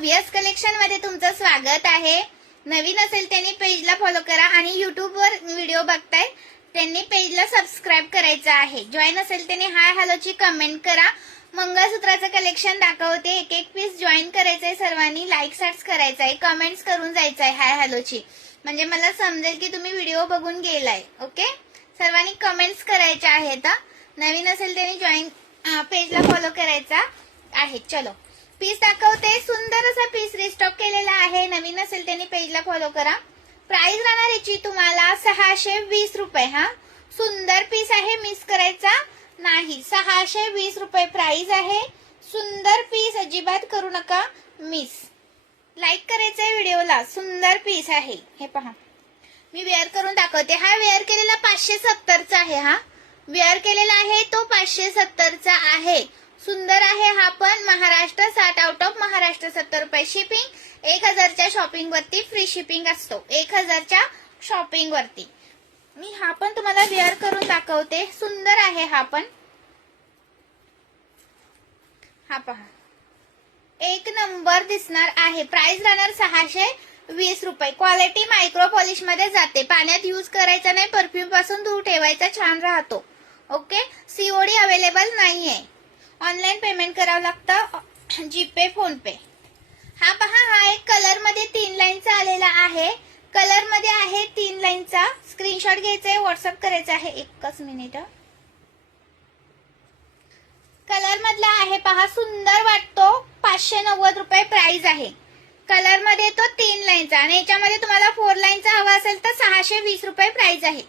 VS collection मध्ये तुमचं स्वागत आहे। नवीन असेल त्यांनी पेजला फॉलो करा आणि युट्यूबवर व्हिडिओ बघताय त्यांनी पेजला सबस्क्राइब करायचं आहे। जॉईन असेल त्यांनी हाय हॅलोची कमेंट करा। मंगळसूत्राचं कलेक्शन दाखवते, एक एक पीस जॉईन करायचंय सर्वांनी, लाईक सर्च करायचंय, कमेंट्स करून जायचंय हाय हॅलोची, म्हणजे मला समजेल की तुम्ही व्हिडिओ बघून गेलाय। ओके, सर्वांनी कमेंट्स करायच्या आहेत। नवीन असेल त्यांनी जॉईन पेजला फॉलो करायचा आहे। चलो पीस दाखवते, सुंदर असा पीस रिस्टॉक केलेला आहे। नवीन असेल त्यांनी पेजला फॉलो करा। प्राइस राहणार याची तुम्हाला 620 रुपये। हा सुंदर पीस आहे, मिस करायचा नाही। 620 रुपये प्राइस आहे। सुंदर पीस, अजिबात करू नका मिस। लाईक करायचंय व्हिडिओला, सुंदर पीस आहे। हे पहा, मी वेअर करून दाखवते। हा वेअर केलेला 570 चा आहे। हा वेअर केलेला आहे तो 570 चा आहे। सुंदर आहे हा पण। महाराष्ट्र 60 आउट ऑफ महाराष्ट्र 70 रुपये शिपिंग। 1000च्या शॉपिंग वरती फ्री शिपिंग असतो। 1000च्या शॉपिंग वरती मी हा पण तुम्हाला वेअर करून दाखवते। सुंदर आहे हा पण। हा पहा, एक नंबर दिसणार आहे। प्राइस राहणार 620 रुपये। क्वालिटी मायक्रो पॉलिश मध्ये जाते, पाण्यात यूज करायचा नाही, परफ्यूम पासून दूर ठेवायचा, छान राहतो। ओके, सीओडी अवेलेबल नाहीये, ऑनलाइन पेमेंट करावं लागतं, जीपे फोन पे। हा पहा, हा एक कलर मध्ये 3 लाईनचा आलेला आहे। कलर मध्ये आहे 3 लाईनचा। स्क्रीनशॉट घ्यायचा आहे, व्हॉट्सअप करायचा आहे। एकच मिनिट। कलर मधला आहे पहा, सुंदर वाटतो। 590 रुपये प्राइस आहे। कलर मध्ये तो 3 लाईनचा आणि याच्यामध्ये तुम्हाला 4 लाईनचा हवा असेल तर 620 रुपये प्राइस आहे।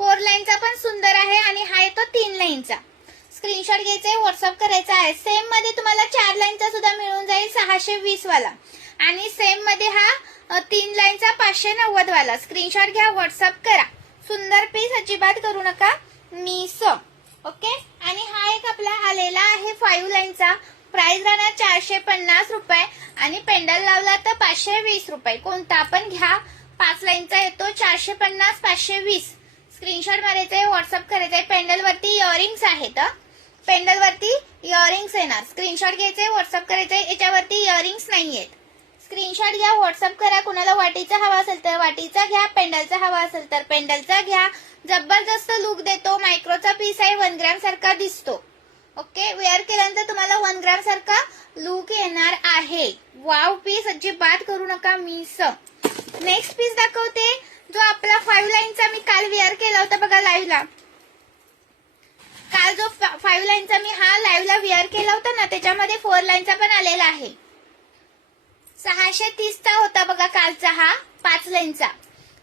4 लाईनचा पण सुंदर आहे आणि हा आहे तो 3 लाईनचा। स्क्रीनशॉट घ्यायचा आहे, व्हॉट्सअप करायचा आहे। सेम मध्ये तुम्हाला 4 लाईनचा सुद्धा मिळून जाईल 620 वाला, आणि सेम मध्ये हा 3 लाईनचा 590 वाला। स्क्रीनशॉट घ्या, व्हॉट्सअप करा। सुंदर पीस, अजिबात करू नका मिस। ओके, आणि हा एक आपला आलेला आहे 5 लाईनचा। प्राइस राहणार 450 रुपये आणि पेंडल लावला तर 520 रुपये। कोणता पण घ्या, 5 लाईनचा येतो 450 520। स्क्रीनशॉट मारायचा आहे, व्हॉट्सअप करायचा आहे। पेंडल वरती इयरिंग्स आहेत, पेंडल वरती इयरिंग्स येणार। स्क्रीनशॉट घ्यायचे, व्हॉट्सअप करायचे। याच्यावरती इयरिंग्स नाहीयेत। स्क्रीनशॉट घ्या, व्हॉट्सअप करा। कुणाला वाटीचा हवा असेल तर वाटीचा घ्या, पेंडलचा हवा असेल तर पेंडलचा घ्या। जबरदस्त लुक देतो। मायक्रोचा पीस आहे, 1 ग्रॅम सारखा दिसतो। ओके, वेअर केल्यानंतर तुम्हाला 1 ग्रॅम सारखा लुक येणार आहे। वाव पीस, अजिबात करू नका मिस। नेक्स्ट पीस दाखवते, जो आपला 5 लाईनचा मी काल वेअर केला होता बघा लाईव्हला। काल जो 5 लाईनचा मी हा लाईव्हला वेअर केला होता ना, त्याच्यामध्ये 4 लाईनचा पण आलेला आहे। 630 चा होता बघा कालचा हा 5 लाईनचा,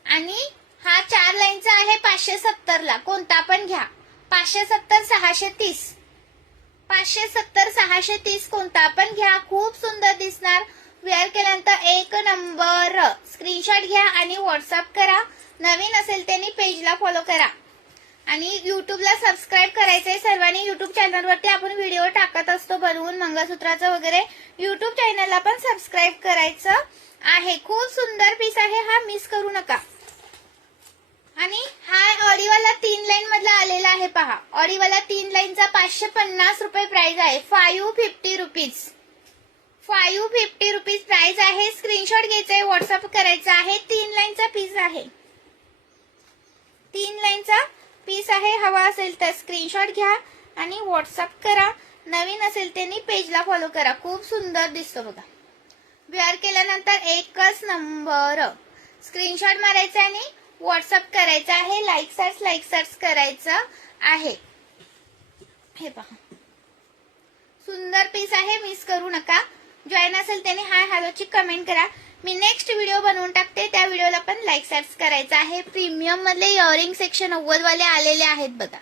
आणि हा 4 लाईनचा आहे 570 ला। कोणता पण घ्या, 570 630, 570 630 कोणता पण घ्या। खूप सुंदर दिसणार, वेअर केल्यानंतर एक नंबर। स्क्रीनशॉट घ्या आणि व्हॉट्सअप करा। नवीन असेल त्यांनी पेजला फॉलो करा आणि युट्यूबला सबस्क्राइब करायचंय सर्वांनी। युट्यूब चॅनलवरती आपण व्हिडिओ टाकत असतो बनवून मंगळसूत्राचं वगैरे। युट्यूब चॅनलला पण सबस्क्राइब करायचं आहे। खूप सुंदर पीस आहे हा, मिस करू नका। आणि हा ऑडीवाला 3 लाईन मधला आलेला आहे पहा। ऑडीवाला 3 लाईनचा 550 रुपये प्राइस आहे। 550 रुपीज, 550 रुपीज प्राइस आहे। स्क्रीनशॉट घ्यायचा आहे, व्हॉट्सअप करायचा आहे। 3 लाईनचा पीस आहे, 3 लाईनचा पीस आहे। हवा असेल तर स्क्रीनशॉट घ्या आणि व्हॉट्सअप करा। नवीन असेल त्यांनी पेजला फॉलो करा। खूप सुंदर दिसतो बघा, वेअर केल्यानंतर एकच नंबर। स्क्रीनशॉट मारायचा आणि व्हॉट्सअप करायचा आहे। लाईक सर्च करायचं आहे। हे पहा, सुंदर पीस आहे, मिस करू नका। जॉईन असेल त्याने हाय हॅलोची कमेंट करा। मी नेक्स्ट व्हिडिओ बनवून टाकते, त्या व्हिडिओला पण लाईक सर्च करायचा आहे। प्रीमियम मधले इयरिंग सेक्शन 90 वाले आलेले आहेत बघा।